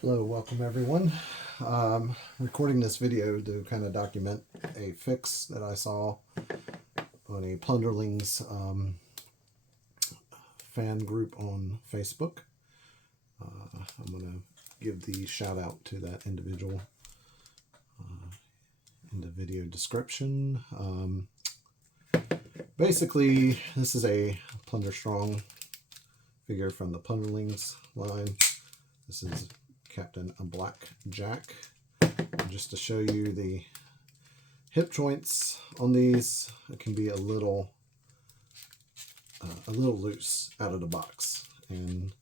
Hello, welcome everyone. Recording this video to kind of document a fix that I saw on a Plunderlings fan group on Facebook. I'm going to give the shout out to that individual in the video description. Basically, this is a Plunderstrong figure from the Plunderlings line. This is Captain Black Jack. And just to show you the hip joints on these, it can be a little loose out of the box, and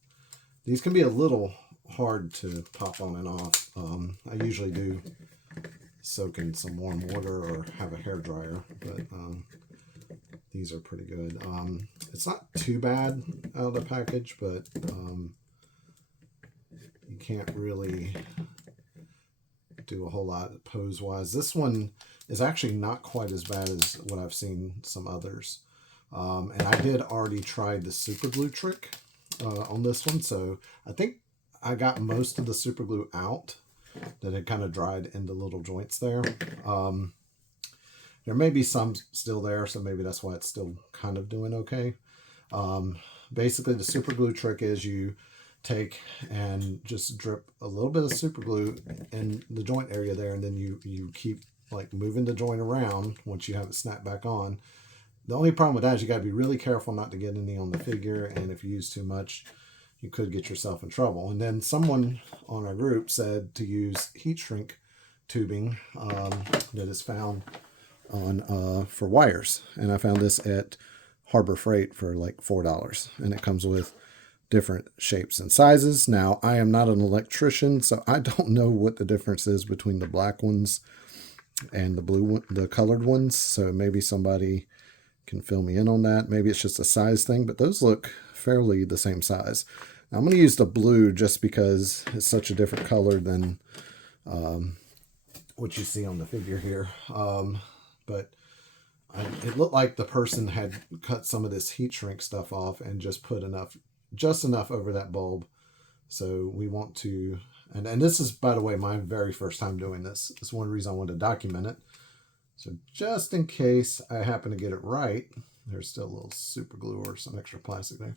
these can be a little hard to pop on and off. I usually do soak in some warm water or have a hair dryer, but these are pretty good. It's not too bad out of the package, but you can't really do a whole lot pose wise. This one is actually not quite as bad as what I've seen some others. And I did already try the super glue trick on this one, so I think I got most of the super glue out that had kind of dried in the little joints there. There may be some still there, so maybe that's why it's still kind of doing okay. Basically, the super glue trick is you take and just drip a little bit of super glue in the joint area there, and then you keep like moving the joint around once you have it snapped back on. The only problem with that is you got to be really careful not to get any on the figure, and if you use too much, you could get yourself in trouble. And then someone on our group said to use heat shrink tubing that is found on for wires, and I found this at Harbor Freight for like $4, and it comes with different shapes and sizes. Now, I am not an electrician, so I don't know what the difference is between the black ones and the blue one, the colored ones. So maybe somebody can fill me in on that. Maybe it's just a size thing, but those look fairly the same size. Now, I'm going to use the blue just because it's such a different color than what you see on the figure here. But it looked like the person had cut some of this heat shrink stuff off and just put just enough over that bulb. So we want to, and this is, by the way, my very first time doing this. It's one reason I wanted to document it. So just in case I happen to get it right, there's still a little super glue or some extra plastic there.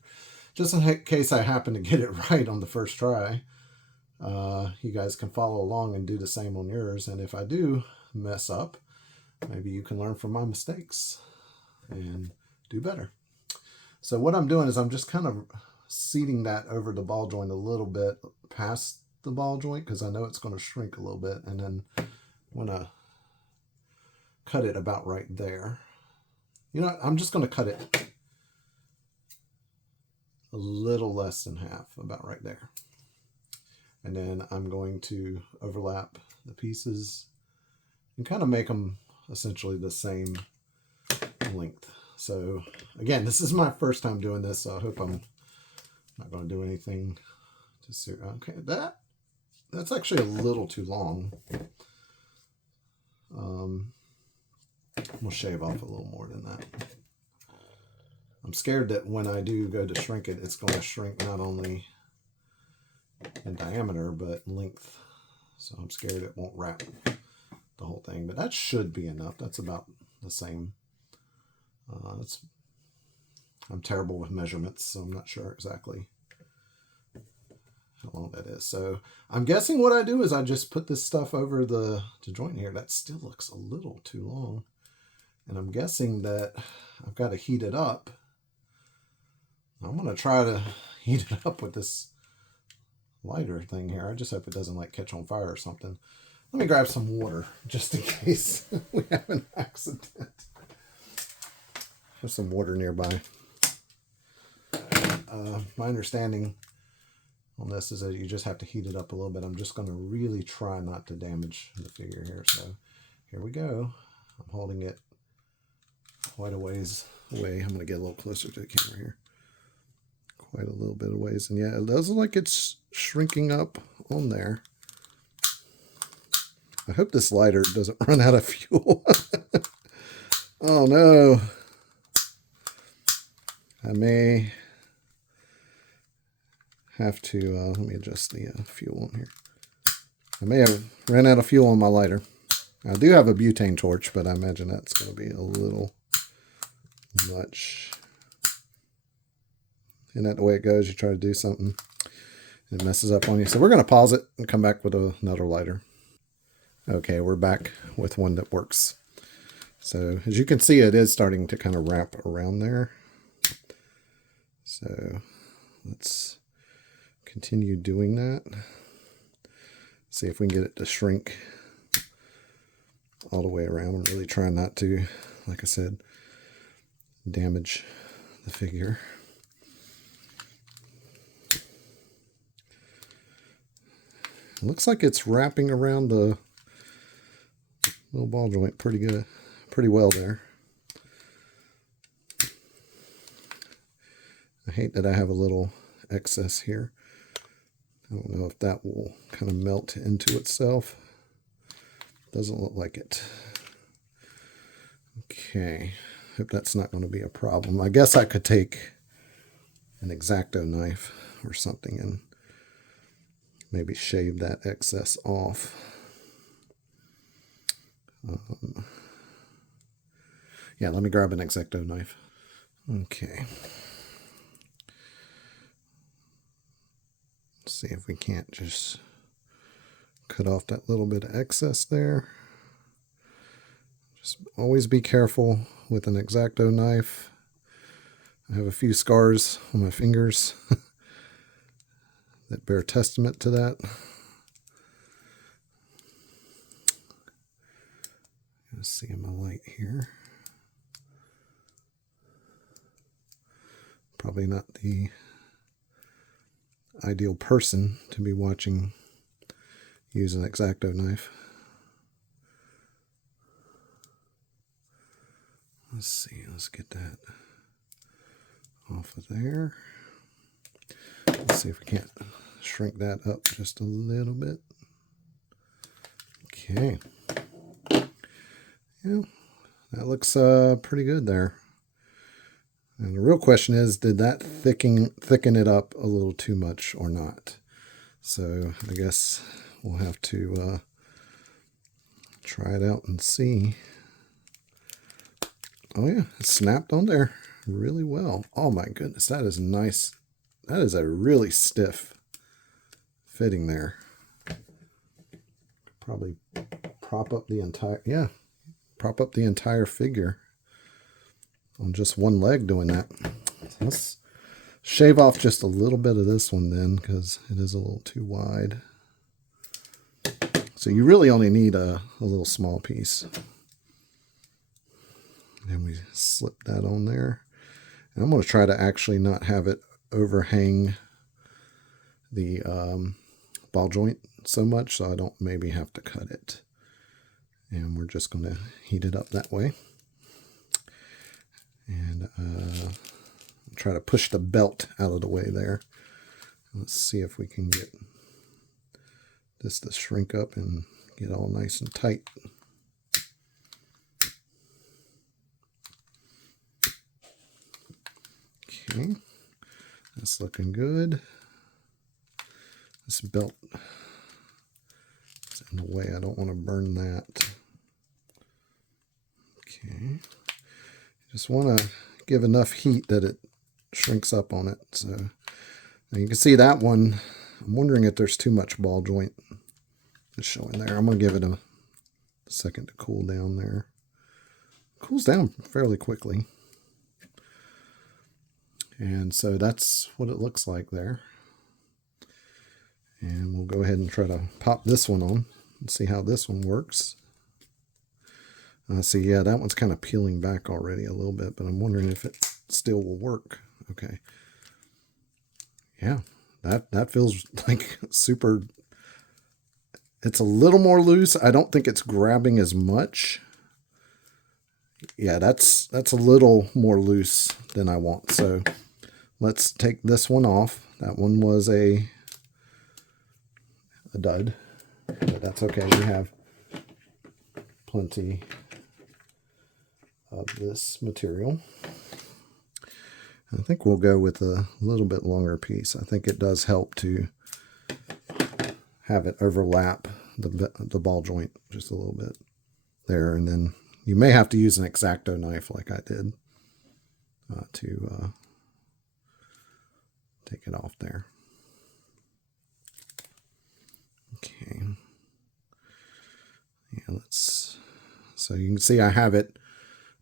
Just in case I happen to get it right on the first try, you guys can follow along and do the same on yours. And if I do mess up, maybe you can learn from my mistakes and do better. So what I'm doing is I'm just kind of seating that over the ball joint a little bit past the ball joint, because I know it's going to shrink a little bit, and then I'm going to cut it about right there. You know, I'm just going to cut it a little less than half, about right there. And then I'm going to overlap the pieces and kind of make them essentially the same length. So again, this is my first time doing this, so I hope I'm not going to do anything to suit. Okay, that's actually a little too long. We'll shave off a little more than that. I'm scared that when I do go to shrink it, it's going to shrink not only in diameter, but length. So I'm scared it won't wrap the whole thing, but that should be enough. That's about the same. I'm terrible with measurements, so I'm not sure exactly how long that is. So I'm guessing what I do is I just put this stuff over the joint here. That still looks a little too long. And I'm guessing that I've got to heat it up. I'm going to try to heat it up with this lighter thing here. I just hope it doesn't like catch on fire or something. Let me grab some water just in case we have an accident. There's some water nearby. My understanding on this is that you just have to heat it up a little bit. I'm just going to really try not to damage the figure here. So here we go. I'm holding it quite a ways away. I'm going to get a little closer to the camera here. Quite a little bit of ways. And yeah, it does look like it's shrinking up on there. I hope this lighter doesn't run out of fuel. Oh no. I may have to, let me adjust the fuel on here. I may have ran out of fuel on my lighter. I do have a butane torch, but I imagine that's going to be a little much. Isn't that the way it goes? You try to do something, it messes up on you. So we're going to pause it and come back with another lighter. Okay, we're back with one that works. So as you can see, it is starting to kind of wrap around there. So let's continue doing that. See if we can get it to shrink all the way around. I'm really trying not to, like I said, damage the figure. It looks like it's wrapping around the little ball joint pretty well there. I hate that I have a little excess here. I don't know if that will kind of melt into itself. Doesn't look like it. Okay, hope that's not going to be a problem. I guess I could take an X-Acto knife or something and maybe shave that excess off. Yeah, let me grab an X-Acto knife. Okay. Let's see if we can't just cut off that little bit of excess there. Just always be careful with an X-Acto knife. I have a few scars on my fingers that bear testament to that. Let's see in my light here. Probably not the ideal person to be watching use an X-Acto knife. Let's see, let's get that off of there. Let's see if we can't shrink that up just a little bit. Okay. Yeah, that looks pretty good there. And the real question is, did that thicken it up a little too much or not? So I guess we'll have to try it out and see. Oh yeah, it snapped on there really well. Oh my goodness, that is nice. That is a really stiff fitting there. Probably prop up the entire figure on just one leg doing that. So let's shave off just a little bit of this one then, because it is a little too wide. So you really only need a little small piece. And we slip that on there. And I'm going to try to actually not have it overhang the ball joint so much, so I don't maybe have to cut it. And we're just going to heat it up that way. And try to push the belt out of the way there. Let's see if we can get this to shrink up and get all nice and tight. Okay, that's looking good. This belt is in the way. I don't want to burn that. Okay, just want to give enough heat that it shrinks up on it. So now you can see that one. I'm wondering if there's too much ball joint that's showing there. I'm going to give it a second to cool down there. It cools down fairly quickly. And so that's what it looks like there. And we'll go ahead and try to pop this one on and see how this one works. See, yeah, that one's kind of peeling back already a little bit, but I'm wondering if it still will work. Okay. Yeah, that feels like super. It's a little more loose. I don't think it's grabbing as much. Yeah, that's a little more loose than I want. So let's take this one off. That one was a dud, but that's okay. We have plenty of this material. I think we'll go with a little bit longer piece. I think it does help to have it overlap the ball joint just a little bit there, and then you may have to use an X-Acto knife like I did to take it off there. Okay. Yeah, so you can see I have it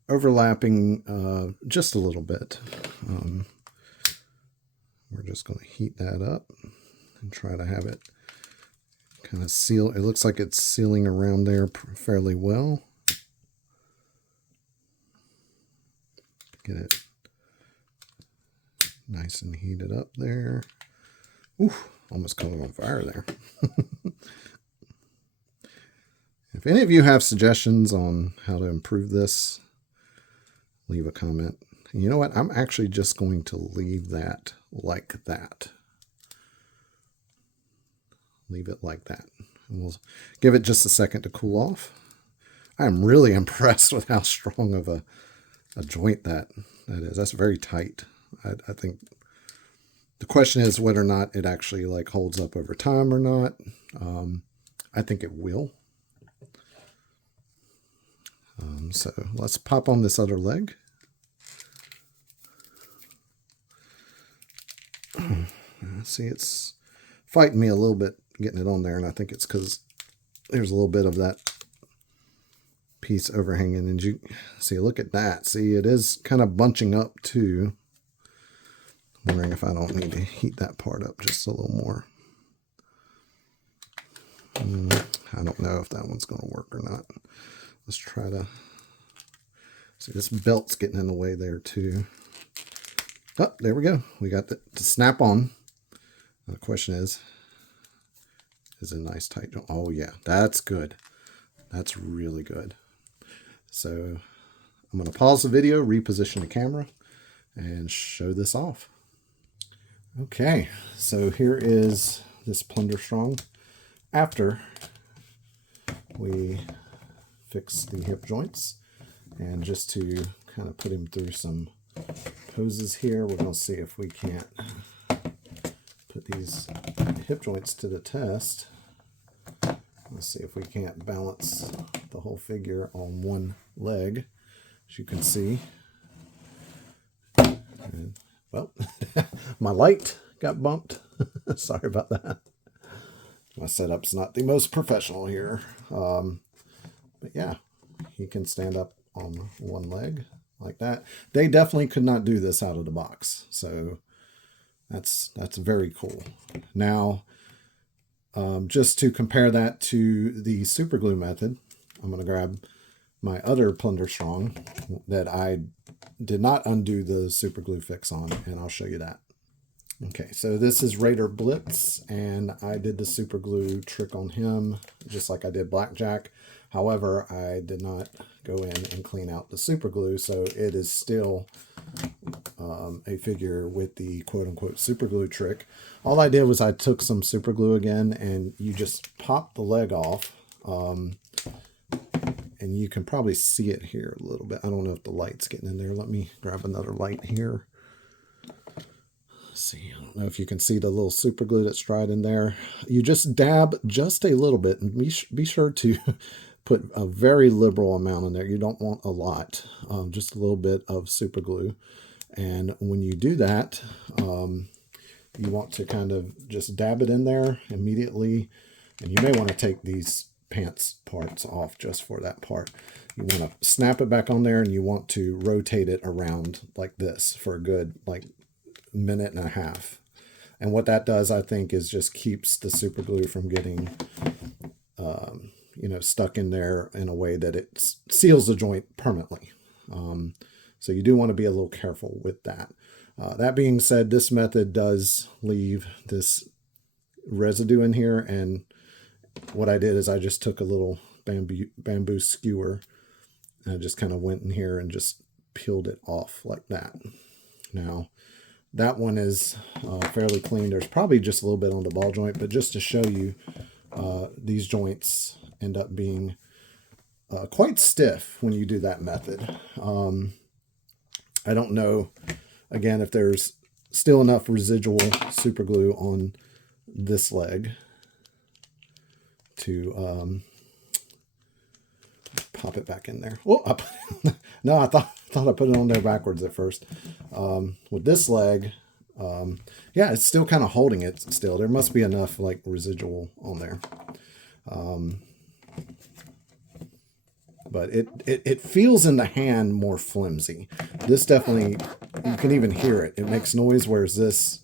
overlapping just a little bit. We're just going to heat that up and try to have it kind of seal. It looks like it's sealing around there fairly well. Get it nice and heated up there. Ooh, almost caught it on fire there. If any of you have suggestions on how to improve this, leave a comment. And you know what? I'm actually just going to leave that like that. Leave it like that. And we'll give it just a second to cool off. I'm really impressed with how strong of a joint that is. That's very tight. I think the question is whether or not it actually like holds up over time or not. I think it will. So let's pop on this other leg. See, it's fighting me a little bit getting it on there, and I think it's because there's a little bit of that piece overhanging. And you see, look at that. See, it is kind of bunching up too. I'm wondering if I don't need to heat that part up just a little more. I don't know if that one's going to work or not. Let's try to see. This belt's getting in the way there too. Oh, there we go. We got the to snap on. The question is it a nice tight joint? Oh yeah, that's good. That's really good. So I'm going to pause the video, reposition the camera, and show this off. Okay, so here is this Plunderstrong after we fix the hip joints. And just to kind of put him through some poses here, we're going to see if we can't put these hip joints to the test. Let's see if we can't balance the whole figure on one leg, as you can see. And, well, my light got bumped. Sorry about that. My setup's not the most professional here. But yeah, he can stand up on one leg like that. They definitely could not do this out of the box. So that's very cool. Now, just to compare that to the super glue method, I'm going to grab my other Plunderstrong that I did not undo the super glue fix on, and I'll show you that. Okay, so this is Raider Blitz, and I did the super glue trick on him just like I did Blackjack. However, I did not go in and clean out the super glue, so it is still a figure with the quote-unquote super glue trick. All I did was I took some super glue again, and you just pop the leg off, and you can probably see it here a little bit. I don't know if the light's getting in there. Let me grab another light here. Let's see, I don't know if you can see the little super glue that's dried in there. You just dab just a little bit, and be sure to put a very liberal amount in there. You don't want a lot, just a little bit of super glue. And when you do that, you want to kind of just dab it in there immediately. And you may want to take these pants parts off just for that part. You want to snap it back on there, and you want to rotate it around like this for a good like minute and a half. And what that does, I think, is just keeps the super glue from getting you know, stuck in there in a way that it seals the joint permanently. So you do want to be a little careful with that. That being said, this method does leave this residue in here, and what I did is I just took a little bamboo skewer, and I just kind of went in here and just peeled it off like that. Now, that one is fairly clean. There's probably just a little bit on the ball joint, but just to show you, these joints end up being quite stiff when you do that method. I don't know, again, if there's still enough residual super glue on this leg to pop it back in there. Oh, no, I thought I put it on there backwards at first. With this leg, yeah, it's still kind of holding it still. There must be enough like residual on there. But it feels in the hand more flimsy. This definitely, you can even hear it. It makes noise, whereas this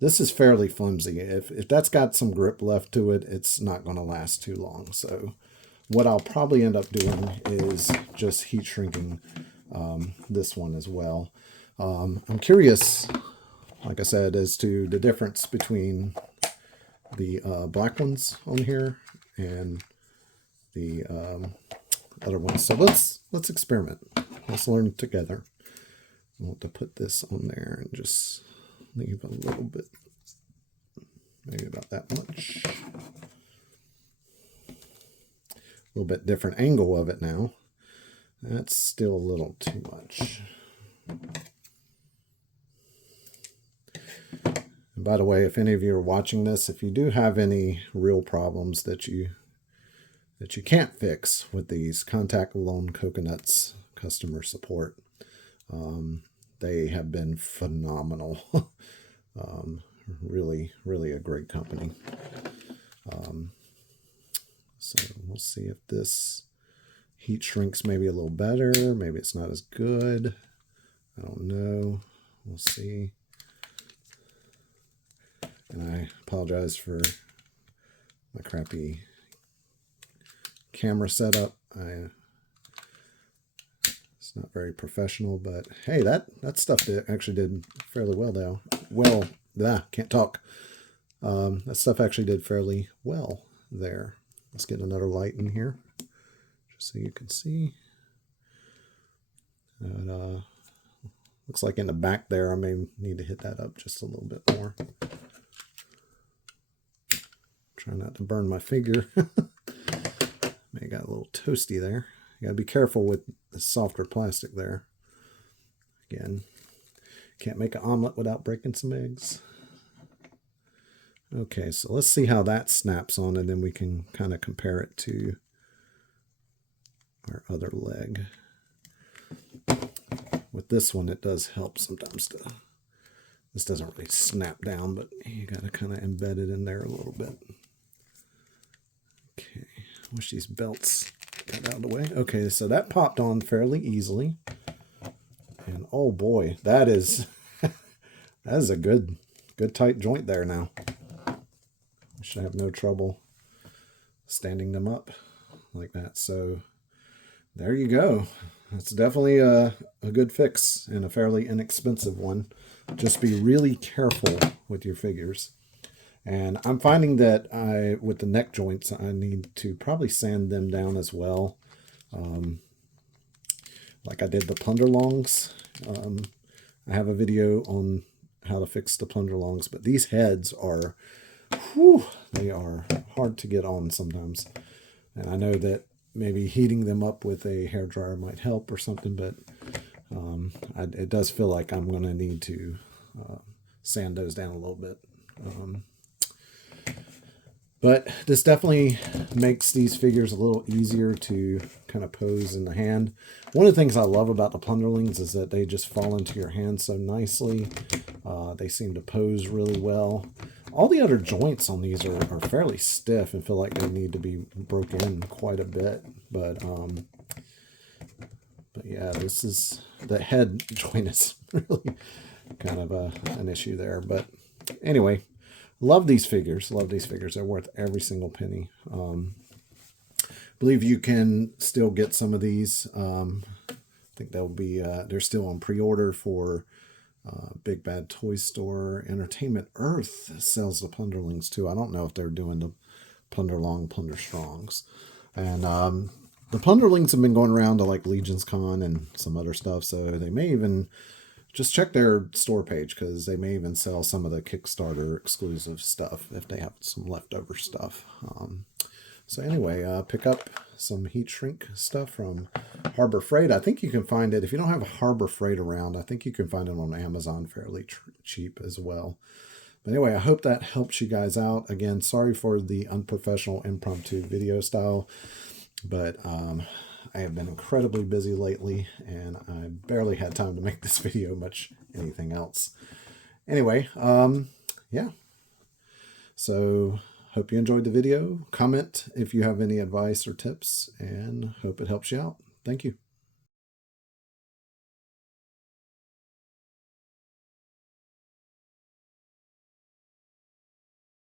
is fairly flimsy. If that's got some grip left to it, it's not going to last too long. So what I'll probably end up doing is just heat shrinking this one as well. I'm curious, like I said, as to the difference between the black ones on here and the other ones. So let's experiment. Let's learn together. I want to put this on there and just leave a little bit, maybe about that much. A little bit different angle of it now. That's still a little too much. And by the way, if any of you are watching this, if you do have any real problems that you can't fix with these, contact Lone Coconuts customer support. They have been phenomenal. Really, really a great company. So we'll see if this heat shrinks maybe a little better. Maybe it's not as good. I don't know. We'll see. And I apologize for my crappy camera setup. It's not very professional, but hey, that stuff actually did fairly well though. Well, can't talk. That stuff actually did fairly well there. Let's get another light in here, just so you can see. And, looks like in the back there, I may need to hit that up just a little bit more. Try not to burn my finger. May got a little toasty there. You gotta be careful with the softer plastic there. Again, can't make an omelet without breaking some eggs. Okay, so let's see how that snaps on, and then we can kind of compare it to our other leg. With this one, it does help sometimes this doesn't really snap down, but you got to kind of embed it in there a little bit. Okay, wish these belts got out of the way. Okay, so that popped on fairly easily. And oh boy, that is a good tight joint there now. I should have no trouble standing them up like that. So there you go. That's definitely a good fix and a fairly inexpensive one. Just be really careful with your figures. And I'm finding that with the neck joints, I need to probably sand them down as well. Like I did the Plunderstrongs. I have a video on how to fix the Plunderstrongs, but these heads are, they are hard to get on sometimes. And I know that maybe heating them up with a hairdryer might help or something, but it does feel like I'm going to need to sand those down a little bit. But this definitely makes these figures a little easier to kind of pose in the hand. One of the things I love about the Plunderlings is that they just fall into your hand so nicely. They seem to pose really well. All the other joints on these are fairly stiff and feel like they need to be broken in quite a bit. But yeah, this is, the head joint is really kind of an issue there. But anyway, love these figures. Love these figures. They're worth every single penny. Believe you can still get some of these. I think they'll be they're still on pre-order for Big Bad Toy Store. Entertainment Earth sells the Plunderlings too. I don't know if they're doing the Plunderstrongs. And the Plunderlings have been going around to like Legion's Con and some other stuff, so they may even just check their store page, because they may even sell some of the Kickstarter exclusive stuff if they have some leftover stuff. So anyway, pick up some heat shrink stuff from Harbor Freight. I think you can find it, if you don't have Harbor Freight around, I think you can find it on Amazon fairly cheap as well. But anyway, I hope that helps you guys out. Again, sorry for the unprofessional impromptu video style, but I have been incredibly busy lately, and I barely had time to make this video, much anything else. Anyway, yeah. So hope you enjoyed the video. Comment if you have any advice or tips, and hope it helps you out. Thank you.